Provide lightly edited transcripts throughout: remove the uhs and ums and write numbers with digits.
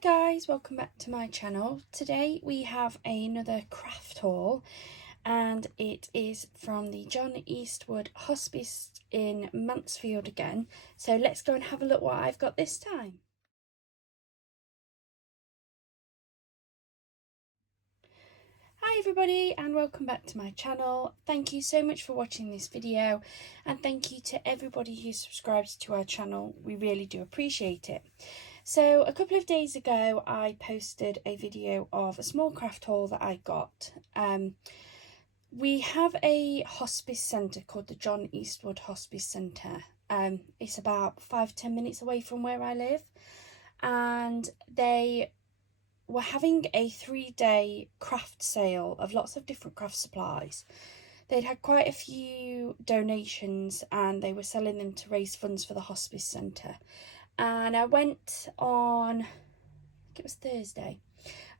Hi guys, welcome back to my channel. Today we have another craft haul and it is from the John Eastwood Hospice in Mansfield again. So let's go and have a look what I've got this time. Hi everybody and welcome back to my channel. Thank you so much for watching this video and thank you to everybody who subscribes to our channel. We really do appreciate it. So a couple of days ago I posted a video of a small craft haul that I got. We have a hospice centre called the John Eastwood Hospice Centre. It's about 5-10 minutes away from where I live, and they were having a 3-day craft sale of lots of different craft supplies. They'd had quite a few donations and they were selling them to raise funds for the hospice centre. And I went on, I think it was Thursday,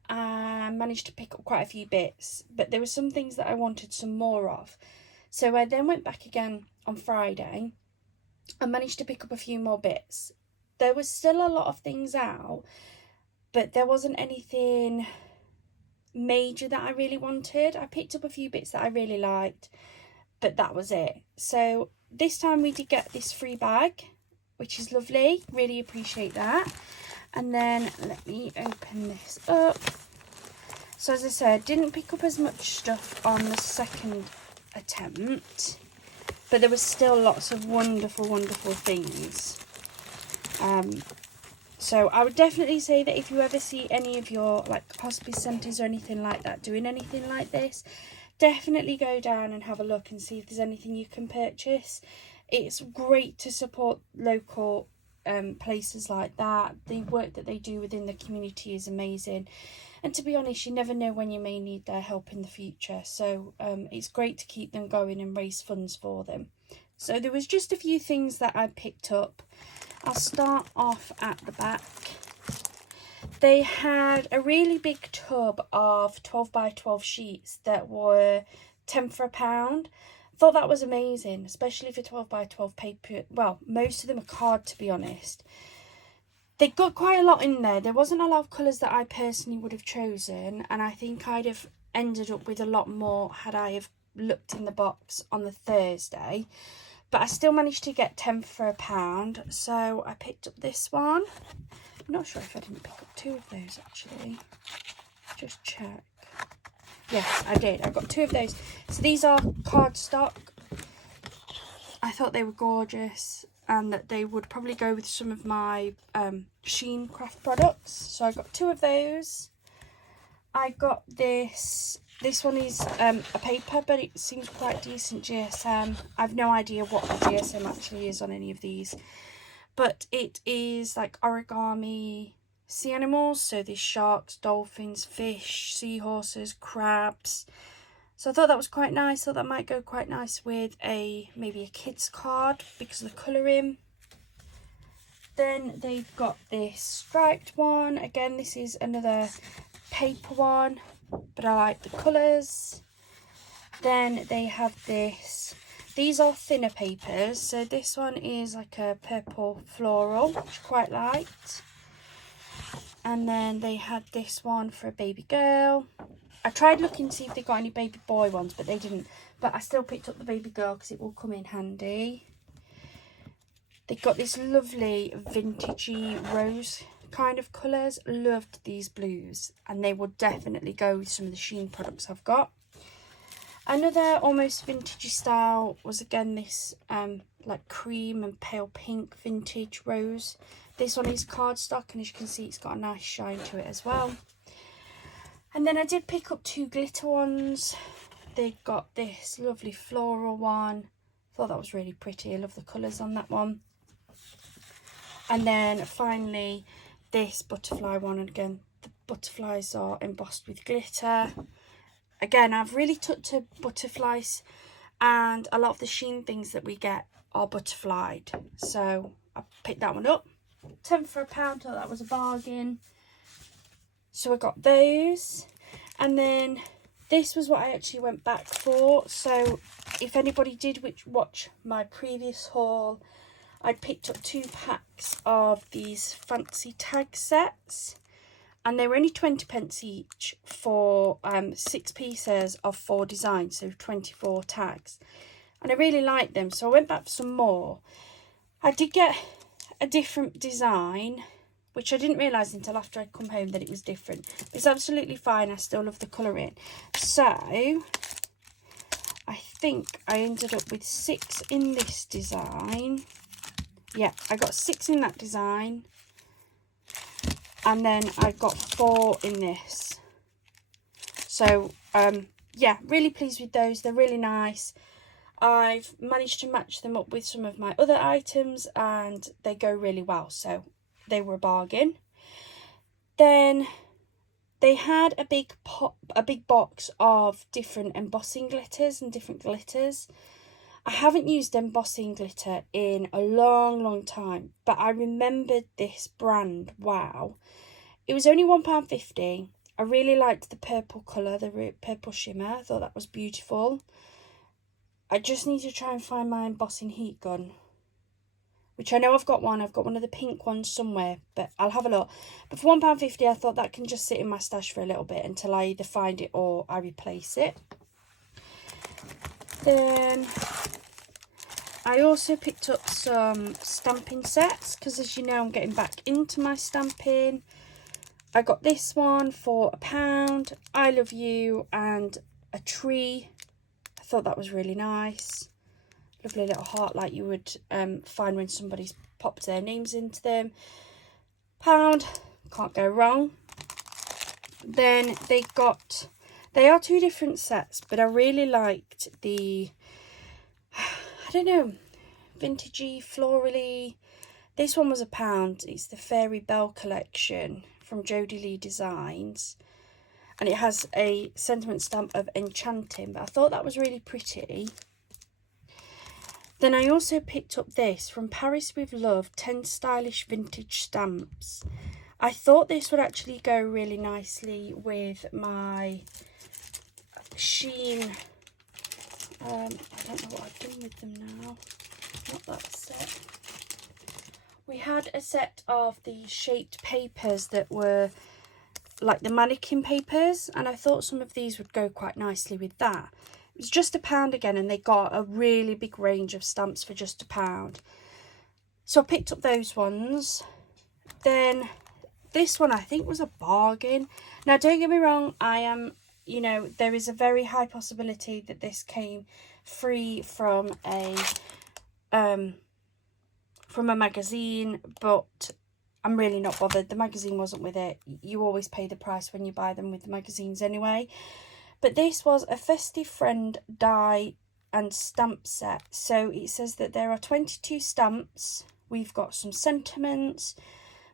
and managed to pick up quite a few bits, but there were some things that I wanted some more of. So I then went back again on Friday and managed to pick up a few more bits. There was still a lot of things out, but there wasn't anything major that I really wanted. I picked up a few bits that I really liked, but that was it. So this time we did get this free bag, which is lovely, really appreciate that. And then let me open this up. So as I said, didn't pick up as much stuff on the second attempt, but there was still lots of wonderful things. So I would definitely say that if you ever see any of your hospice centres or anything like that doing anything like this, definitely go down and have a look and see if there's anything you can purchase. It's great to support local places like that. The work that they do within the community is amazing, and to be honest, you never know when you may need their help in the future, so it's great to keep them going and raise funds for them. So there was just a few things that I picked up. I'll start off at the back. They had a really big tub of 12 by 12 sheets that were 10 for £1. Thought that was amazing, especially for 12 by 12 paper. Well, most of them are card, to be honest. They got quite a lot in there. There wasn't a lot of colours that I personally would have chosen, and I think I'd have ended up with a lot more had I have looked in the box on the Thursday. But I still managed to get 10 for £1, so I picked up this one. I'm not sure if I didn't pick up 2 of those actually. Just check. Yes, I did. I got 2 of those. So these are cardstock. I thought they were gorgeous and that they would probably go with some of my Sheen craft products. So I got 2 of those. I got this. This one is a paper, but it seems quite decent GSM. I've no idea what the GSM actually is on any of these. But it is like origami sea animals, so there's sharks, dolphins, fish, seahorses, crabs. So I thought that was quite nice. Thought that might go quite nice with maybe a kid's card because of the colouring. Then they've got this striped one. Again, this is another paper one, but I like the colours. Then they have this. These are thinner papers. So this one is like a purple floral, which I quite liked. And then they had this one for a baby girl. I tried looking to see if they got any baby boy ones, but they didn't. But I still picked up the baby girl because it will come in handy. They got this lovely vintagey rose kind of colours. Loved these blues, and they will definitely go with some of the Sheen products I've got. Another almost vintagey style was again this like cream and pale pink vintage rose. This one is cardstock, and as you can see, it's got a nice shine to it as well. And then I did pick up 2 glitter ones. They got this lovely floral one. Thought that was really pretty. I love the colours on that one. And then finally this butterfly one. And again, the butterflies are embossed with glitter. Again, I've really took to butterflies, and a lot of the Sheen things that we get are butterflied. So I picked that one up. 10 for £1, thought that was a bargain. So I got those. And then this was what I actually went back for. So if anybody did watch my previous haul, I picked up 2 packs of these fancy tag sets. and they were only 20p each for 6 pieces of 4 designs, so 24 tags. And I really liked them, so I went back for some more. I did get a different design, which I didn't realise until after I'd come home that it was different. But it's absolutely fine, I still love the colouring. So I think I ended up with 6 in this design. Yeah, I got 6 in that design. And then I got 4 in this. So, yeah, really pleased with those. They're really nice. I've managed to match them up with some of my other items and they go really well. So, they were a bargain. Then they had a big box of different embossing glitters and different glitters. I haven't used embossing glitter in a long time, but I remembered this brand. Wow. It was only £1.50. I really liked the purple colour, the purple shimmer. I thought that was beautiful. I just need to try and find my embossing heat gun, which I know I've got one. I've got one of the pink ones somewhere, but I'll have a look. But for £1.50, I thought that can just sit in my stash for a little bit until I either find it or I replace it. Then I also picked up some stamping sets because, as you know, I'm getting back into my stamping. I got this one for £1, I love you, and a tree. I thought that was really nice. Lovely little heart like you would find when somebody's popped their names into them. £1, can't go wrong. Then they are 2 different sets, but I really liked the, I don't know, vintagey, florally. This one was £1. It's the Fairy Bell collection from Jodie Lee Designs, and it has a sentiment stamp of enchanting, but I thought that was really pretty. Then I also picked up this from Paris with Love, 10 stylish vintage stamps. I thought this would actually go really nicely with my Sheen. I don't know what I've done with them now. Not that set. We had a set of the shaped papers that were like the mannequin papers, and I thought some of these would go quite nicely with that. It was just £1 again, and they got a really big range of stamps for just £1. So I picked up those ones. Then this one I think was a bargain. Now don't get me wrong, I am, you know, there is a very high possibility that this came free from a magazine, but I'm really not bothered. The magazine wasn't with it. You always pay the price when you buy them with the magazines anyway. But this was a Festive Friend die and stamp set. So it says that there are 22 stamps. We've got some sentiments.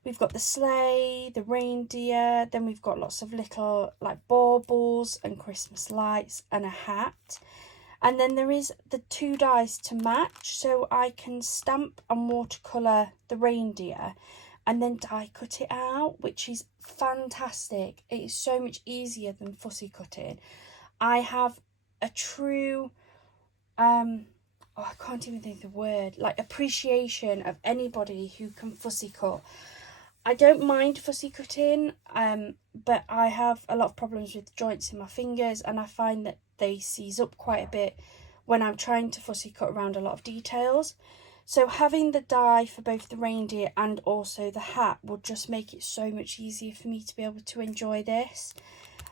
We've got the sleigh, the reindeer. Then we've got lots of little like baubles and Christmas lights and a hat. And then there is the 2 dies to match. So I can stamp and watercolour the reindeer and then die cut it out, which is fantastic. It is so much easier than fussy cutting. I have a true I can't even think of the word, like appreciation of anybody who can fussy cut. I don't mind fussy cutting, but I have a lot of problems with joints in my fingers, and I find that they seize up quite a bit when I'm trying to fussy cut around a lot of details. So having the die for both the reindeer and also the hat would just make it so much easier for me to be able to enjoy this.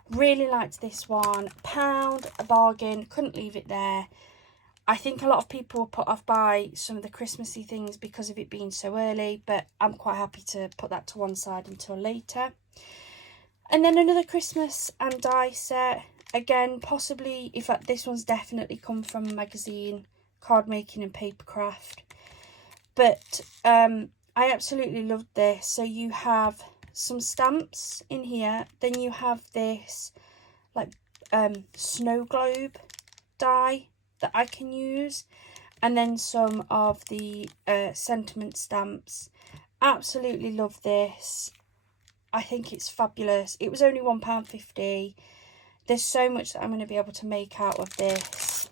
Really liked this one. £1, a bargain, couldn't leave it there. I think a lot of people were put off by some of the Christmassy things because of it being so early, but I'm quite happy to put that to one side until later. And then another Christmas and die set. Again, possibly, in fact, this one's definitely come from a magazine, card making and paper craft. But I absolutely loved this. So you have some stamps in here. Then you have this like snow globe die that I can use. And then some of the sentiment stamps. Absolutely love this. I think it's fabulous. It was only £1.50. There's so much that I'm going to be able to make out of this.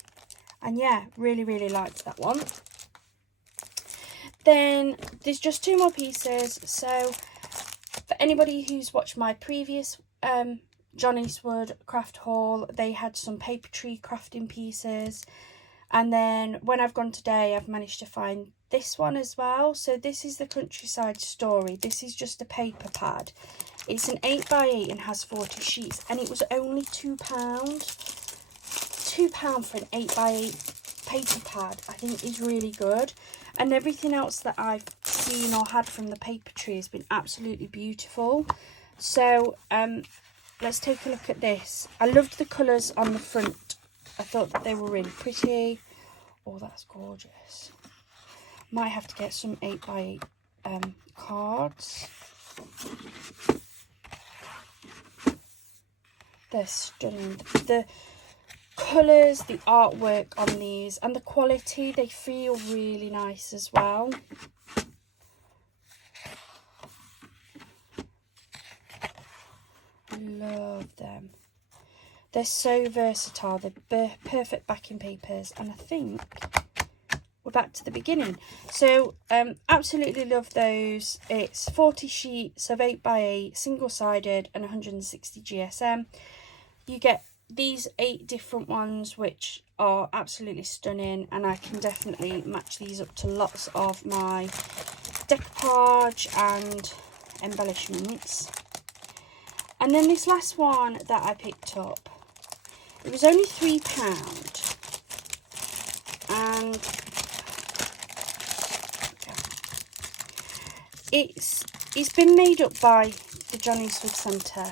And yeah, really liked that one. Then there's just 2 more pieces. So For anybody who's watched my previous John Eastwood craft haul, they had some papery crafting pieces. And then when I've gone today, I've managed to find this one as well. So this is the Countryside Story. This is just a paper pad. It's an 8x8 and has 40 sheets. And it was only £2. £2 for an 8x8 paper pad, I think is really good. And everything else that I've seen or had from the papery has been absolutely beautiful. So let's take a look at this. I loved the colours on the front. I thought that they were really pretty. Oh, that's gorgeous. Might have to get some 8x8 cards. They're stunning. The colours, the artwork on these, and the quality, they feel really nice as well. Love them. They're so versatile. They're perfect backing papers, and I think we're back to the beginning. So absolutely love those. It's 40 sheets of 8x8 single-sided and 160 GSM. You get these 8 different ones, which are absolutely stunning, and I can definitely match these up to lots of my decoupage and embellishments. And then this last one that I picked up, it was only £3, and it's been made up by the John Eastwood Centre,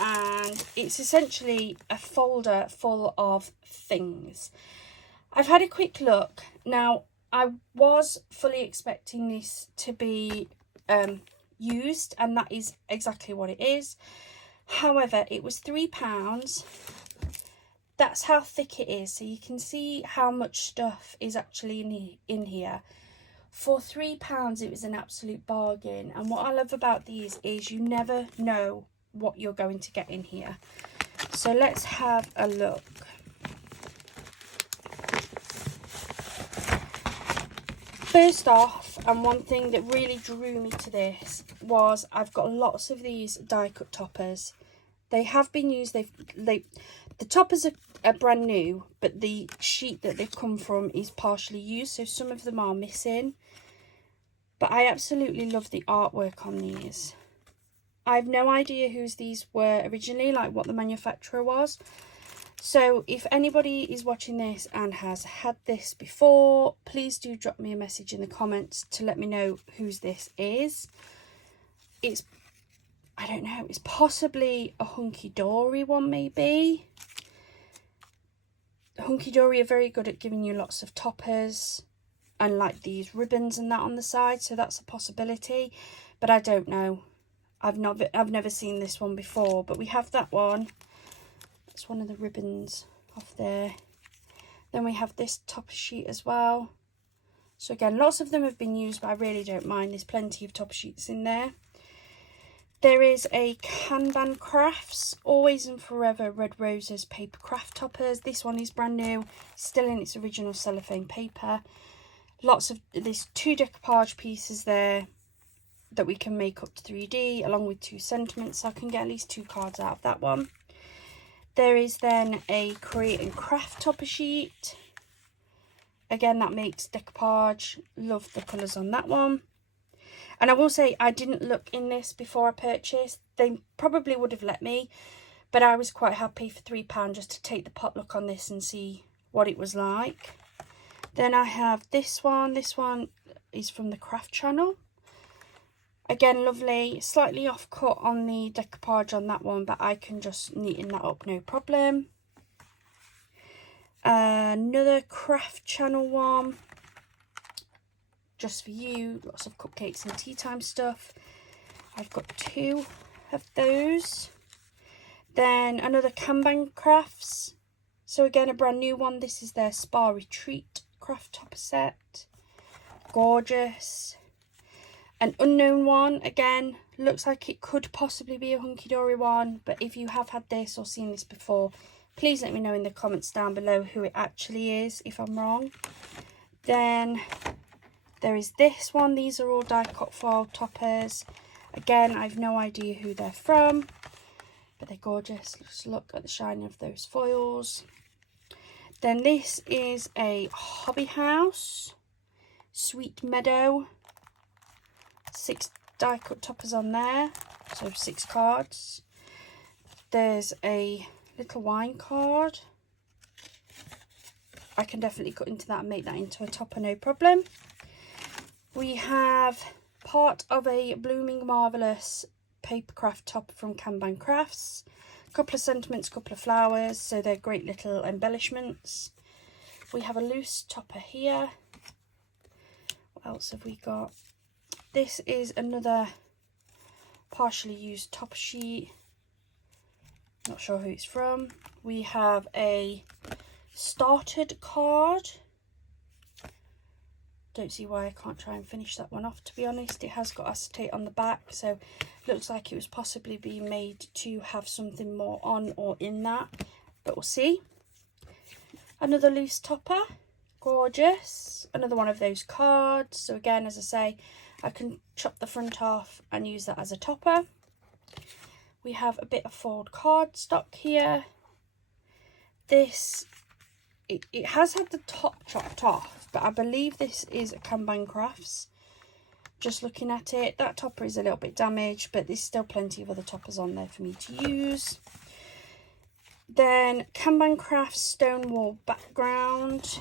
and it's essentially a folder full of things. I've had a quick look. Now, I was fully expecting this to be used, and that is exactly what it is. However, it was £3. That's how thick it is, so you can see how much stuff is actually in here. For £3, it was an absolute bargain, and what I love about these is you never know what you're going to get in here. So let's have a look. First off, and one thing that really drew me to this was I've got lots of these die cut toppers. They have been used. The toppers are brand new, but the sheet that they've come from is partially used, so some of them are missing. But I absolutely love the artwork on these. I have no idea whose these were originally, like what the manufacturer was. So if anybody is watching this and has had this before, please do drop me a message in the comments to let me know whose this is. I don't know, it's possibly a Hunky Dory one maybe. Hunky Dory are very good at giving you lots of toppers and like these ribbons and that on the side, so that's a possibility, but I don't know. I've never seen this one before, but we have that one. That's one of the ribbons off there. Then we have this topper sheet as well. So again, lots of them have been used, but I really don't mind. There's plenty of topper sheets in there. There is a Kanban Crafts Always and Forever Red Roses paper craft toppers. This one is brand new, still in its original cellophane paper. There's 2 decoupage pieces there that we can make up to 3D, along with 2 sentiments, so I can get at least 2 cards out of that one. There is then a Create and Craft topper sheet. Again, that makes decoupage. Love the colours on that one. And I will say, I didn't look in this before I purchased. They probably would have let me, but I was quite happy for £3 just to take the pot look on this and see what it was like. Then I have this one. This one is from the Craft Channel. Again, lovely. Slightly off cut on the decoupage on that one, but I can just neaten that up, no problem. Another Craft Channel one. Just for you, lots of cupcakes and tea time stuff. I've got 2 of those. Then another Kanban Crafts. So again, a brand new one. This is their Spa Retreat craft topper set. Gorgeous. An unknown one, again, looks like it could possibly be a Hunky Dory one, but if you have had this or seen this before, please let me know in the comments down below who it actually is, if I'm wrong. Then there is this one. These are all die cut foil toppers. Again, I've no idea who they're from, but they're gorgeous. Just look at the shine of those foils. Then this is a Hobby House Sweet Meadow. 6 die cut toppers on there, so 6 cards. There's a little wine card. I can definitely cut into that and make that into a topper, no problem. We have part of a Blooming Marvellous paper craft topper from Kanban Crafts. A couple of sentiments, couple of flowers, so they're great little embellishments. We have a loose topper here. What else have we got? This is another partially used topper sheet. Not sure who it's from. We have a started card. Don't see why I can't try and finish that one off, to be honest. It has got acetate on the back, so looks like it was possibly being made to have something more on or in that, but we'll see. Another loose topper, gorgeous. Another one of those cards. So again, as I say, I can chop the front off and use that as a topper. We have a bit of fold cardstock here. This, it has had the top chopped off, but I believe this is a Kanban Crafts. Just looking at it, that topper is a little bit damaged, but there's still plenty of other toppers on there for me to use. Then Kanban Crafts Stonewall background.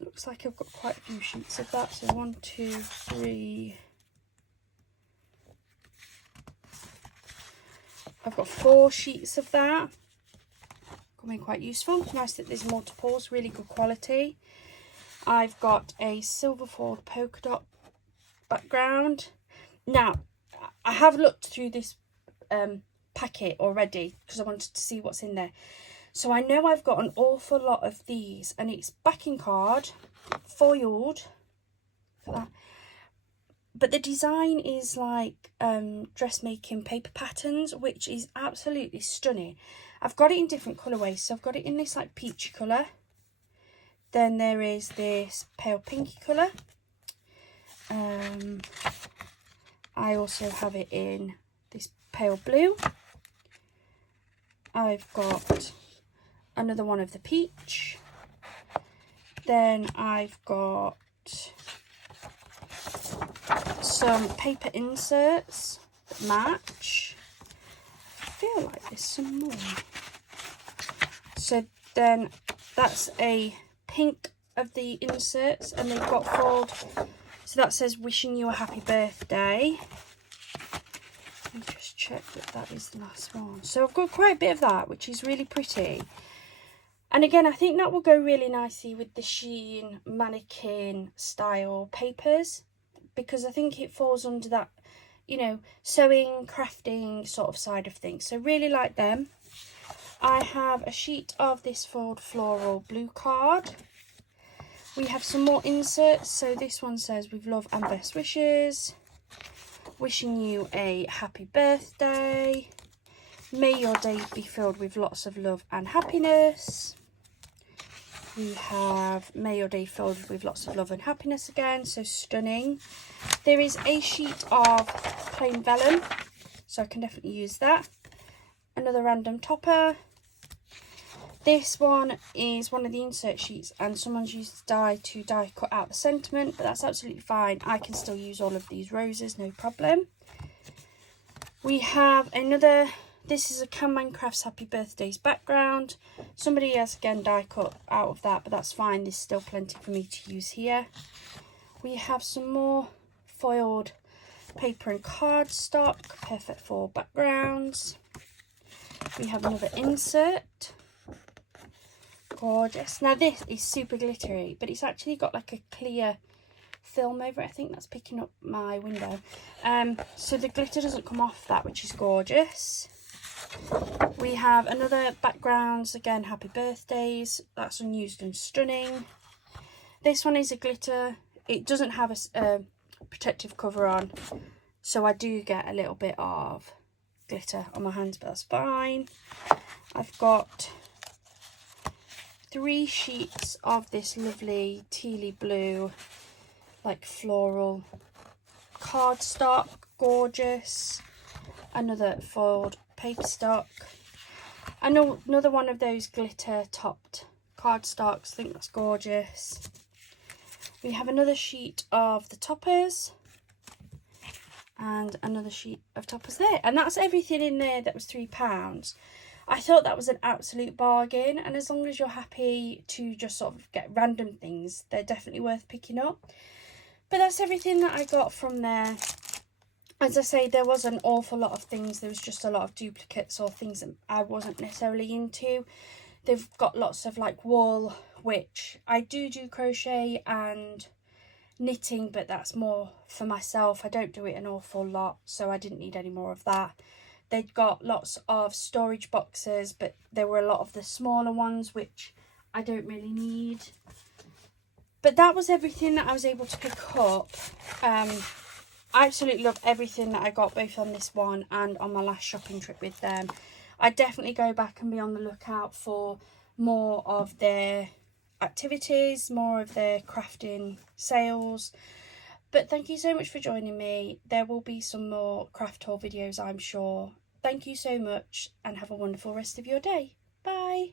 Looks like I've got quite a few sheets of that. So 1, 2, 3. I've got 4 sheets of that. Coming quite useful. Nice that there's multiples, really good quality. I've got a silver fold polka dot background. Now, I have looked through this packet already because I wanted to see what's in there. So I know I've got an awful lot of these, and it's backing card, foiled. Look at that. But the design is like dressmaking paper patterns, which is absolutely stunning. I've got it in different colourways. So I've got it in this like peachy colour. Then there is this pale pinky colour. I also have it in this pale blue. I've got another one of the peach. Then I've got some paper inserts that match. I feel like there's some more. So then that's a pink of the inserts, and they've got fold. So that says wishing you a happy birthday. Let me just check that that is the last one. So I've got quite a bit of that, which is really pretty. And again, I think that will go really nicely with the Shein mannequin style papers, because I think it falls under that, you know, sewing, crafting sort of side of things. So really like them. I have a sheet of this fold floral blue card. We have some more inserts. So this one says with love and best wishes. Wishing you a happy birthday. May your day be filled with lots of love and happiness. We have may your day filled with lots of love and happiness again. So stunning. There is a sheet of plain vellum, so I can definitely use that. Another random topper. This one is one of the insert sheets, and someone's used dye to die cut out the sentiment, but that's absolutely fine. I can still use all of these roses, no problem. We have another, this is a Kanban Crafts Happy Birthdays background. Somebody has again die cut out of that, but that's fine. There's still plenty for me to use here. We have some more foiled paper and cardstock, perfect for backgrounds. We have another insert. Gorgeous. Now this is super glittery, but it's actually got like a clear film over it. I think that's picking up my window. So the glitter doesn't come off that, which is gorgeous. We have another backgrounds, again happy birthdays. That's unused and stunning. This one is a glitter. It doesn't have a protective cover on, so I do get a little bit of glitter on my hands, but that's fine. I've got 3 sheets of this lovely tealy blue, like floral cardstock, gorgeous. Another foiled paper stock. Another one of those glitter topped cardstocks. I think that's gorgeous. We have another sheet of the toppers. And another sheet of toppers there. And that's everything in there that was £3. I thought that was an absolute bargain. And as long as you're happy to just sort of get random things, they're definitely worth picking up. But that's everything that I got from there. As I say, there was an awful lot of things. There was just a lot of duplicates or things that I wasn't necessarily into. They've got lots of like wool, which I do crochet and knitting, but that's more for myself. I don't do it an awful lot, so I didn't need any more of that. They'd got lots of storage boxes, but there were a lot of the smaller ones, which I don't really need. But that was everything that I was able to pick up. I absolutely love everything that I got, both on this one and on my last shopping trip with them. I'd definitely go back and be on the lookout for more of their activities, more of their crafting sales. But thank you so much for joining me. There will be some more craft haul videos, I'm sure. Thank you so much and have a wonderful rest of your day. Bye.